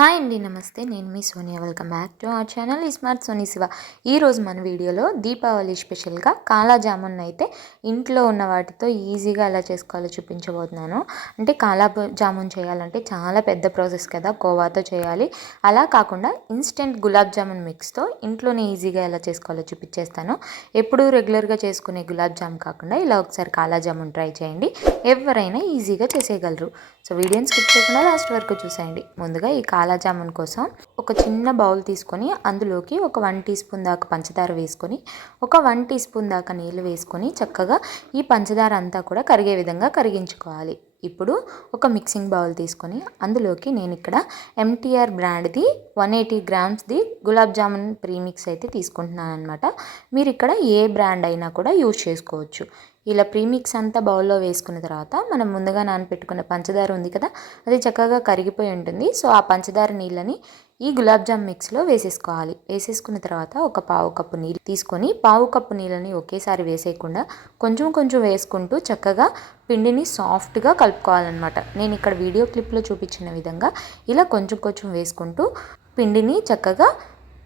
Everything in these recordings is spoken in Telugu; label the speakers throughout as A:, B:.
A: హాయ్ అండి నమస్తే. నేను మీ Sonia. Welcome back to our channel. Smart Soni Shiva. ఈరోజు మన వీడియోలో దీపావళి స్పెషల్గా కాలాజామున్ అయితే ఇంట్లో ఉన్న వాటితో ఈజీగా ఎలా చేసుకోవాలో చూపించబోతున్నాను. అంటే కాలా జామున్ చేయాలంటే చాలా పెద్ద ప్రాసెస్ కదా కోవాతో చేయాలి. అలా కాకుండా ఇన్స్టెంట్ గులాబ్ జామున్ మిక్స్తో ఇంట్లోనే ఈజీగా ఎలా చేసుకోవాలో చూపించేస్తాను. ఎప్పుడూ రెగ్యులర్గా చేసుకునే గులాబ్ జామ్ కాకుండా ఇలా ఒకసారి కాలా జామున్ ట్రై చేయండి. ఎవరైనా ఈజీగా చేసేయగలరు. సో వీడియోని స్కిప్ చేయకుండా లాస్ట్ వరకు చూసేయండి. ముందుగా ఈ కాలా జామున్ కోసం ఒక చిన్న బౌల్ తీసుకొని అందులోకి ఒక వన్ టీ స్పూన్ దాకా పంచదార వేసుకొని ఒక వన్ టీ స్పూన్ దాకా నీళ్ళు వేసుకొని చక్కగా ఈ పంచదార అంతా కూడా కరిగే విధంగా కరిగించుకోవాలి. ఇప్పుడు ఒక మిక్సింగ్ బౌల్ తీసుకొని అందులోకి నేను ఇక్కడ ఎంటీఆర్ బ్రాండ్ది వన్ ఎయిటీ గ్రామ్స్ది గులాబ్ జామున్ ప్రీమిక్స్ అయితే తీసుకుంటున్నాను అనమాట మీరు ఇక్కడ ఏ బ్రాండ్ అయినా కూడా యూజ్ చేసుకోవచ్చు. ఇలా ప్రీమిక్స్ అంతా బౌల్లో వేసుకున్న తర్వాత మనం ముందుగా నానపెట్టుకున్న పంచదార ఉంది కదా అది చక్కగా కరిగిపోయి ఉంటుంది. సో ఆ పంచదార నీళ్ళని ఈ గులాబ్ జామ్ మిక్స్లో వేసేసుకోవాలి. వేసేసుకున్న తర్వాత ఒక పావు కప్పు నీళ్ళు తీసుకొని పావు కప్పు నీళ్ళని ఒకేసారి వేసేయకుండా కొంచెం కొంచెం వేసుకుంటూ చక్కగా పిండిని సాఫ్ట్గా కలుపుకోవాలన్నమాట. నేను ఇక్కడ వీడియో క్లిప్లో చూపించిన విధంగా ఇలా కొంచెం కొంచెం వేసుకుంటూ పిండిని చక్కగా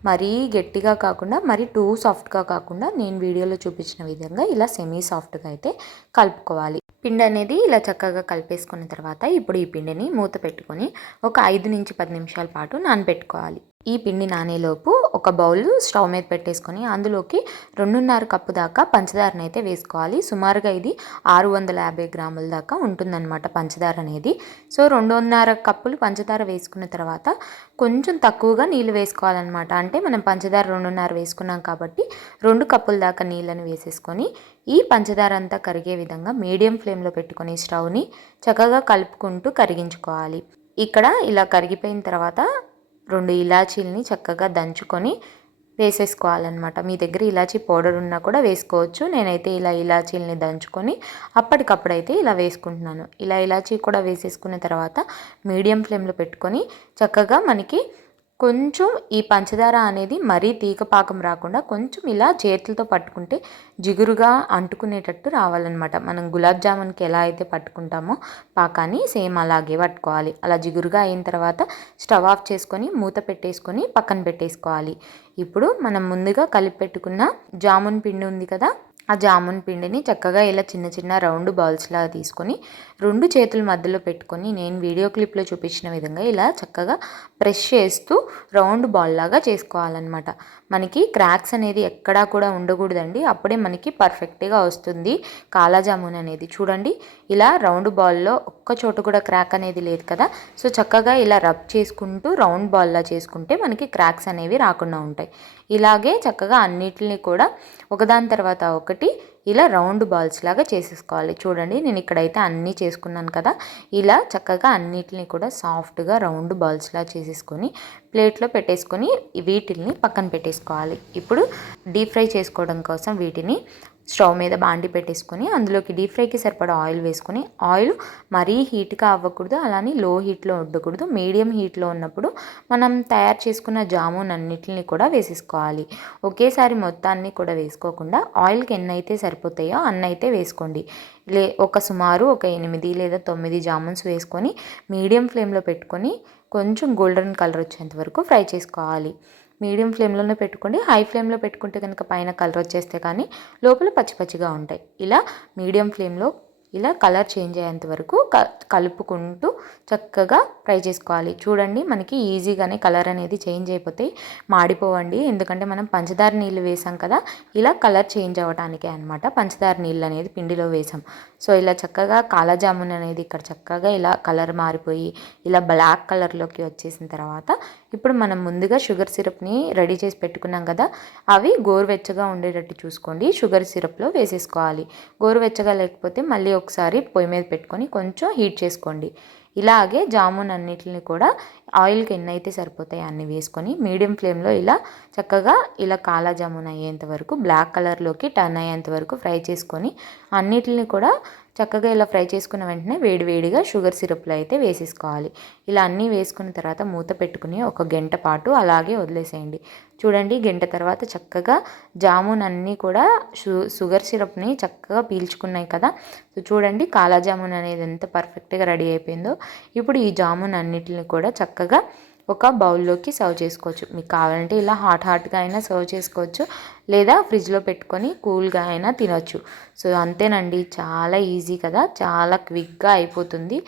A: మరీ గట్టిగా కాకుండా మరీ టూ సాఫ్ట్గా కాకుండా నేను వీడియోలో చూపించిన విధంగా ఇలా సెమీ సాఫ్ట్గా అయితే కలుపుకోవాలి. పిండి అనేది ఇలా చక్కగా కలిపేసుకున్న తర్వాత ఇప్పుడు ఈ పిండిని మూత పెట్టుకొని ఒక ఐదు నుంచి పది నిమిషాల పాటు నానబెట్టుకోవాలి. ఈ పిండి నానేలోపు ఒక బౌల్ స్టవ్ మీద పెట్టేసుకొని అందులోకి రెండున్నర కప్పు దాకా పంచదారని అయితే వేసుకోవాలి. సుమారుగా ఇది ఆరు వందల యాభై గ్రాముల దాకా ఉంటుందన్నమాట పంచదార అనేది. సో రెండున్నర కప్పులు పంచదార వేసుకున్న తర్వాత కొంచెం తక్కువగా నీళ్ళు వేసుకోవాలన్నమాట. అంటే మనం పంచదార రెండున్నర వేసుకున్నాం కాబట్టి రెండు కప్పుల దాకా నీళ్ళని వేసేసుకొని ఈ పంచదార అంతా కరిగే విధంగా మీడియం ఫ్లేమ్లో పెట్టుకొని స్టవ్ని చక్కగా కలుపుకుంటూ కరిగించుకోవాలి. ఇక్కడ ఇలా కరిగిపోయిన తర్వాత రెండు ఇలాచీలని చక్కగా దంచుకొని వేసేసుకోవాలన్నమాట. మీ దగ్గర ఇలాచీ పౌడర్ ఉన్నా కూడా వేసుకోవచ్చు. నేనైతే ఇలా ఇలాచీలని దంచుకొని అప్పటికప్పుడైతే ఇలా వేసుకుంటున్నాను. ఇలా ఇలాచీ కూడా వేసేసుకున్న తర్వాత మీడియం ఫ్లేమ్లో పెట్టుకొని చక్కగా మనకి కొంచెం ఈ పంచదార అనేది మరీ తీగ పాకం రాకుండా కొంచెం ఇలా చేతులతో పట్టుకుంటే జిగురుగా అంటుకునేటట్టు రావాలన్నమాట. మనం గులాబ్ జామున్కి ఎలా అయితే పట్టుకుంటామో పాకాన్ని సేమ్ అలాగే పట్టుకోవాలి. అలా జిగురుగా అయిన తర్వాత స్టవ్ ఆఫ్ చేసుకొని మూత పెట్టేసుకొని పక్కన పెట్టేసుకోవాలి. ఇప్పుడు మనం ముందుగా కలిపి పెట్టుకున్న జామున్ పిండి ఉంది కదా ఆ జామున్ పిండిని చక్కగా ఇలా చిన్న చిన్న రౌండ్ బాల్స్ లాగా తీసుకొని రెండు చేతుల మధ్యలో పెట్టుకొని నేను వీడియో క్లిప్లో చూపించిన విధంగా ఇలా చక్కగా ప్రెస్ చేస్తూ రౌండ్ బాల్ లాగా చేసుకోవాలన్నమాట. మనకి క్రాక్స్ అనేది ఎక్కడా కూడా ఉండకూడదండి. అప్పుడే మనకి పర్ఫెక్ట్గా వస్తుంది కాలా జామున్ అనేది. చూడండి ఇలా రౌండ్ బాల్లో ఒక్క చోట కూడా క్రాక్ అనేది లేదు కదా. సో చక్కగా ఇలా రబ్ చేసుకుంటూ రౌండ్ బాల్లా చేసుకుంటే మనకి క్రాక్స్ అనేవి రాకుండా ఉంటాయి. ఇలాగే చక్కగా అన్నిటిని కూడా ఒకదాని తర్వాత ఒకటి ఇలా రౌండ్ బాల్స్ లాగా చేసేసుకోవాలి. చూడండి నేను ఇక్కడైతే అన్నీ చేసుకున్నాను కదా. ఇలా చక్కగా అన్నిటిని కూడా సాఫ్ట్గా రౌండ్ బాల్స్లా చేసేసుకొని ప్లేట్లో పెట్టేసుకొని వీటిని పక్కన పెట్టేసుకోవాలి. ఇప్పుడు డీప్ ఫ్రై చేసుకోవడం కోసం వీటిని స్టవ్ మీద బాండి పెట్టేసుకొని అందులోకి డీప్ ఫ్రైకి సరిపడా ఆయిల్ వేసుకొని ఆయిల్ మరీ హీట్గా అవ్వకూడదు అలానే లో హీట్లో ఉండకూడదు. మీడియం హీట్లో ఉన్నప్పుడు మనం తయారు చేసుకున్న జామున్ అన్నిటిని కూడా వేసేసుకోవాలి. ఒకేసారి మొత్తాన్ని కూడా వేసుకోకుండా ఆయిల్కి ఎన్ని అయితే సరిపోతాయో అన్నైతే వేసుకోండి. లే ఒక సుమారు ఒక ఎనిమిది లేదా తొమ్మిది జామున్స్ వేసుకొని మీడియం ఫ్లేమ్లో పెట్టుకొని కొంచెం గోల్డెన్ కలర్ వచ్చేంత వరకు ఫ్రై చేసుకోవాలి. మీడియం ఫ్లేమ్లోనే పెట్టుకోండి. హై ఫ్లేమ్లో పెట్టుకుంటే కనుక పైన కలర్ వచ్చేస్తే కానీ లోపల పచ్చి పచ్చిగా ఉంటాయి. ఇలా మీడియం ఫ్లేమ్లో ఇలా కలర్ చేంజ్ అయ్యేంత వరకు క కలుపుకుంటూ చక్కగా ఫ్రై చేసుకోవాలి. చూడండి మనకి ఈజీగానే కలర్ అనేది చేంజ్ అయిపోతే మాడిపోవండి. ఎందుకంటే మనం పంచదార నీళ్ళు వేసాం కదా ఇలా కలర్ చేంజ్ అవ్వటానికే అనమాట పంచదార నీళ్ళు అనేది పిండిలో వేసాం. సో ఇలా చక్కగా కాలాజామున్ అనేది ఇక్కడ చక్కగా ఇలా కలర్ మారిపోయి ఇలా బ్లాక్ కలర్లోకి వచ్చేసిన తర్వాత ఇప్పుడు మనం ముందుగా షుగర్ సిరప్ని రెడీ చేసి పెట్టుకున్నాం కదా అవి గోరువెచ్చగా ఉండేటట్టు చూసుకోండి. షుగర్ సిరప్లో వేసేసుకోవాలి. గోరువెచ్చగా లేకపోతే మళ్ళీ ఒకసారి పొయ్యి మీద పెట్టుకొని కొంచెం హీట్ చేసుకోండి. ఇలాగే జామున్ అన్నిటిని కూడా ఆయిల్కి ఎన్నైతే సరిపోతాయి అన్ని వేసుకొని మీడియం ఫ్లేమ్లో ఇలా చక్కగా ఇలా కాలా జామున్ అయ్యేంత వరకు బ్లాక్ కలర్లోకి టర్న్ అయ్యేంత వరకు ఫ్రై చేసుకొని అన్నిటిని కూడా చక్కగా ఇలా ఫ్రై చేసుకున్న వెంటనే వేడివేడిగా షుగర్ సిరప్లో అయితే వేసేసుకోవాలి. ఇలా అన్నీ వేసుకున్న తర్వాత మూత పెట్టుకుని ఒక గంట పాటు అలాగే వదిలేసేయండి. చూడండి గంట తర్వాత చక్కగా జామున్ అన్నీ కూడా షు షుగర్ సిరప్ని చక్కగా పీల్చుకున్నాయి కదా. సో చూడండి కాలా జామున్ అనేది ఎంత పర్ఫెక్ట్గా రెడీ అయిపోయిందో. ఇప్పుడు ఈ జామున్ అన్నిటిని కూడా చక్కగా ఒక బౌల్లోకి సర్వ్ చేసుకోవచ్చు. మీకు కావాలంటే ఇలా హాట్ హాట్గా అయినా సర్వ్ చేసుకోవచ్చు. లేదా ఫ్రిడ్జ్లో పెట్టుకొని కూల్గా అయినా తినొచ్చు. సో అంతేనండి. చాలా ఈజీ కదా. చాలా క్విక్గా అయిపోతుంది.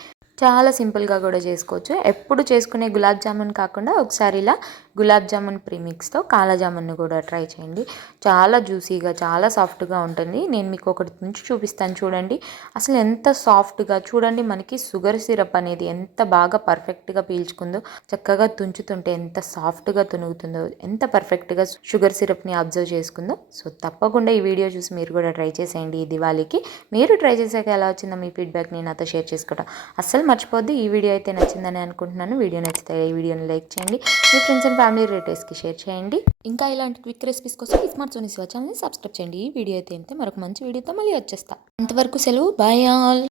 A: చాలా సింపుల్గా కూడా చేసుకోవచ్చు. ఎప్పుడు చేసుకునే గులాబ్ జామున్ కాకుండా ఒకసారి ఇలా గులాబ్ జామున్ ప్రీమిక్స్తో కాలా కూడా ట్రై చేయండి. చాలా జ్యూసీగా చాలా సాఫ్ట్గా ఉంటుంది. నేను మీకు ఒకటి నుంచి చూపిస్తాను చూడండి. అసలు ఎంత సాఫ్ట్గా చూడండి మనకి షుగర్ సిరప్ అనేది ఎంత బాగా పర్ఫెక్ట్గా పీల్చుకుందో చక్కగా తుంచుతుంటే ఎంత సాఫ్ట్గా తునుగుతుందో ఎంత పర్ఫెక్ట్గా షుగర్ సిరప్ని అబ్జర్వ్ చేసుకుందో. సో తప్పకుండా ఈ వీడియో చూసి మీరు కూడా ట్రై చేసేయండి ఈ దివాళీకి. మీరు ట్రై చేసాక ఎలా వచ్చిందో మీ ఫీడ్బ్యాక్ని నాతో షేర్ చేసుకోవటం అస్సలు మర్చిపోద్దు ఈ వీడియో అయితే నచ్చిందని అనుకుంటున్నాను. వీడియో నచ్చితే ఈ వీడియోని లైక్ చేయండి. మీ ఫ్రెండ్స్ అండ్ ఫ్యామిలీ రిలేటివ్స్కి షేర్ చేయండి. ఇంకా ఇలాంటి క్విక్ రెసిపీస్ కోసం ఈ స్మార్ట్ సోనీ శివ ఛానల్ని సబ్స్క్రైబ్ చేయండి. ఈ వీడియో అయితే మరొక మంచి వీడియోతో మళ్ళీ వచ్చేస్తా. అంతవరకు సెలవు బాయ్ ఆల్.